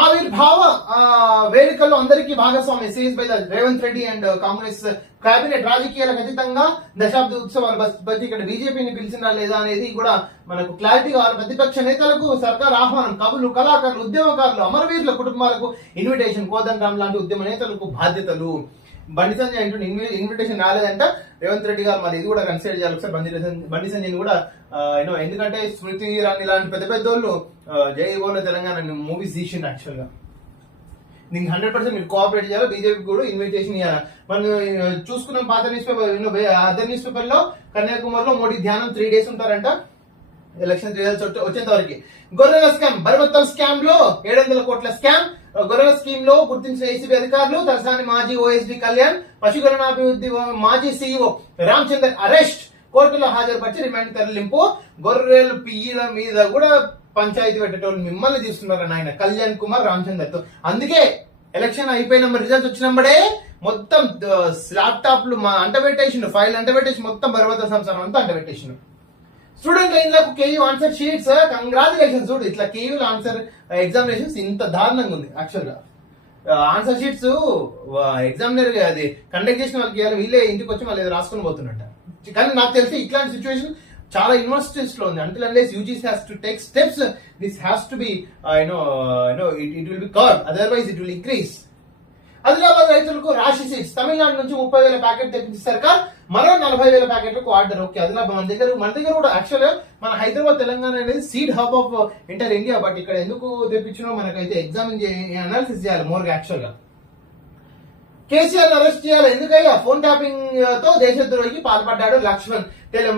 ఆవిర్భావ వేడుకల్లో అందరికీ భాగస్వామి seize by the Revanth Reddy and Congress cabinet. రాజకీయాలకు అతీతంగా దశాబ్ది ఉత్సవాలు బతి ఇక్కడ బీజేపీని పిలిచినా లేదా అనేది కూడా మనకు క్లారిటీ కావాలి. ప్రతిపక్ష నేతలకు సర్కార్ ఆహ్వానం, కవులు, కళాకారులు, ఉద్యమకారులు, అమరవీరుల కుటుంబాలకు ఇన్విటేషన్, కోదండరాం లాంటి ఉద్యమ నేతలకు బాధ్యతలు. బండి సంజయ్ అంటూ ఇన్విటేషన్ రాలేదంట రేవంత్ రెడ్డి గారు, మరి ఇది కూడా కన్సిడర్ చేయాలి ఒకసారి బండి సంజయ్ కూడా. ఎందుకంటే స్మృతి ఇరానీ లాంటి పెద్ద పెద్ద వాళ్ళు జై బోలో తెలంగాణ మూవీస్ తీసిండు. యాక్చువల్ గా దీనికి 100% మీరు కోఆపరేట్ చేయాలి. బీజేపీ కూడా ఇన్విటేషన్ ఇవ్వాలి. మనం చూసుకున్నాం పాత news paper, other news paper లో కన్యాకుమారిలో మోడీ ధ్యానం 3 days ఉంటారంట ఎలక్షన్ రిజల్ట్స్ వచ్చేంత వరకు. గొర్రెల స్కామ్, బర్బత్తల్ స్కామ్ లో 700 కోట్ల స్కామ్. గొర్రెల స్కీమ్ లో గుర్తించిన ఏసీబీ అధికారులు, తలసాని మాజీ ఓఎస్డీ కళ్యాణ్, పశుగణనాభివృద్ధి మాజీ సీఈఓ రామచందర్ అరెస్ట్. కోర్టులో హాజరుపరిచి రిమాండ్ తరలింపు. గొర్రెలు పియ్యల మీద కూడా పంచాయతీ పెట్టేటోళ్ళు మిమ్మల్ని తీసుకున్నారని ఆయన కళ్యాణ్ కుమార్ రామచందర్ తో. అందుకే ఎలక్షన్ అయిపోయిన రిజల్ట్స్ వచ్చినప్పుడే మొత్తం ల్యాప్టాప్లు అంటబెట్టేసిండు, ఫైల్ అంటబెట్టేసి మొత్తం బర్బత్తల్ సంవత్సరం అంతా అంటబెట్టేసిండు. స్టూడెంట్ లైన్లకు కేయూ ఆన్సర్ షీట్స్, కంగ్రాచులేషన్. చూడు ఇట్లా కేయూ ఆన్సర్ ఎగ్జామినేషన్స్ ఇంత దారుణంగా ఉంది. యాక్చువల్ గా ఆన్సర్ షీట్స్ ఎగ్జామినర్ అది కండక్ట్ చేసిన వాళ్ళకి వీళ్ళే ఇంటికి వచ్చి వాళ్ళు రాసుకుని పోతున్నట్ట. కానీ నాకు తెలిసి ఇట్లాంటి సిచ్యువేషన్ చాలా యూనివర్సిటీస్ లో ఉంది. Until unless UGC has to take steps, this has to be it will be curve, otherwise it will increase. Adilabad రైతులకు రాశి సీడ్స్, తమిళనాడు నుంచి 30,000 ప్యాకెట్ తెప్పించి సర్కార్, మరో 40,000 ప్యాకెట్లకు ఆర్డర్. ఓకే, ఆదిలాబాద్ మన దగ్గర కూడా యాక్చువల్ గా మన హైదరాబాద్ తెలంగాణ అనేది seed hub of inter India. But ఇక్కడ ఎందుకు తెప్పించినో మనకైతే ఎగ్జామిన్ అనాలిసిస్ చేయాలి మోర్ గా. యాక్చువల్ గా కేసీఆర్ అరెస్ట్ చేయాలి. ఎందుకయ్యా ఫోన్ ట్యాపింగ్ తో దేశద్రోహికి పాల్పడ్డాడు లక్ష్మణ్.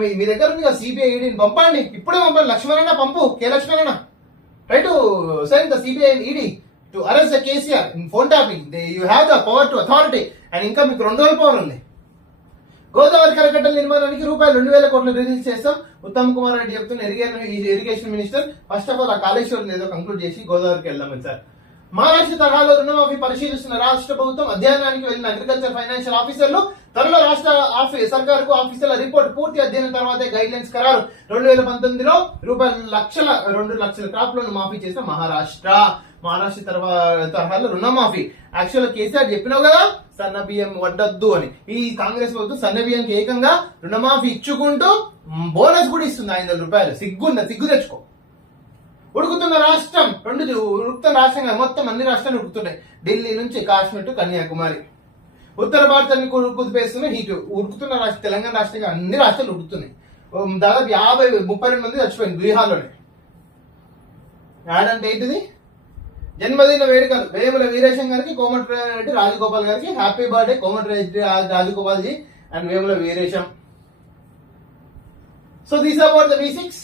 మీ దగ్గర ఉంది సిబిఐ ఈడీని పంపండి, ఇప్పుడే పంపండి. లక్ష్మణ్ అన్న పంపు, కే లక్ష్మణ్ అన్న try to send the CBI ED to arrest the KCR in phone tapping. You have the power to authority and ఇంకా మీకు 2 రోజుల పవర్ ఉంది. గోదావరి కరకట్టల నిర్మాణానికి రూపాయలు 2,000 కోట్లు రిలీజ్ చేస్తాం. ఉత్తమ్ కుమార్ రెడ్డి చెప్తున్న irrigation minister. First of all ఆ కాళేశ్వరం ఏదో కంక్లూడ్ చేసి గోదావరికి వెళ్దాం సార్. మహారాష్ట్ర తరహాలో రుణమాఫీ పరిశీలిస్తున్న రాష్ట్ర ప్రభుత్వం. అధ్యయనానికి వెళ్లిన అగ్రికల్చర్ ఫైనాన్షియల్ ఆఫీసర్లు. త్వరలో రాష్ట్ర సర్కారుకు ఆఫీసర్ల రిపోర్ట్. పూర్తి అధ్యయనం తర్వాతే గైడ్ లైన్స్ ఖరారు. 2019లో $2 లక్షల క్రాప్ లోన్ మాఫీ చేసిన మహారాష్ట్ర తరహాలో రుణమాఫీ. యాక్చువల్ కేసీఆర్ చెప్పినావు కదా సన్న బియ్యం వడ్డద్దు అని. ఈ కాంగ్రెస్ ప్రభుత్వం సన్న బియ్యంకి ఏకంగా రుణమాఫీ ఇచ్చుకుంటూ బోనస్ కూడా ఇస్తుంది $500. సిగ్గు తెచ్చుకో. ఉడుకుతున్న రాష్ట్రం, ఉడుకుతున్న రాష్ట్రంగా మొత్తం అన్ని రాష్ట్రాలు ఉడుకుతున్నాయి. ఢిల్లీ నుంచి కాశ్మీర్ టు కన్యాకుమారి. ఉత్తర భారతాన్ని కుదిపేస్తున్న హీట్. ఉడుకుతున్న రాష్ట్రం తెలంగాణ రాష్ట్రంగా అన్ని రాష్ట్రాలు ఉడుకుతున్నాయి. దాదాపు 32 మంది చచ్చిపోయింది బీహార్లోనే. యాడంటే ఏంటిది? జన్మదిన వేడుకలు. వేముల వీరేశం గారికి, కోమటిరెడ్డి రాజగోపాల్ గారికి happy birthday. Komatireddy Rajagopal ji and Vemula Veeresham. So this about the V6.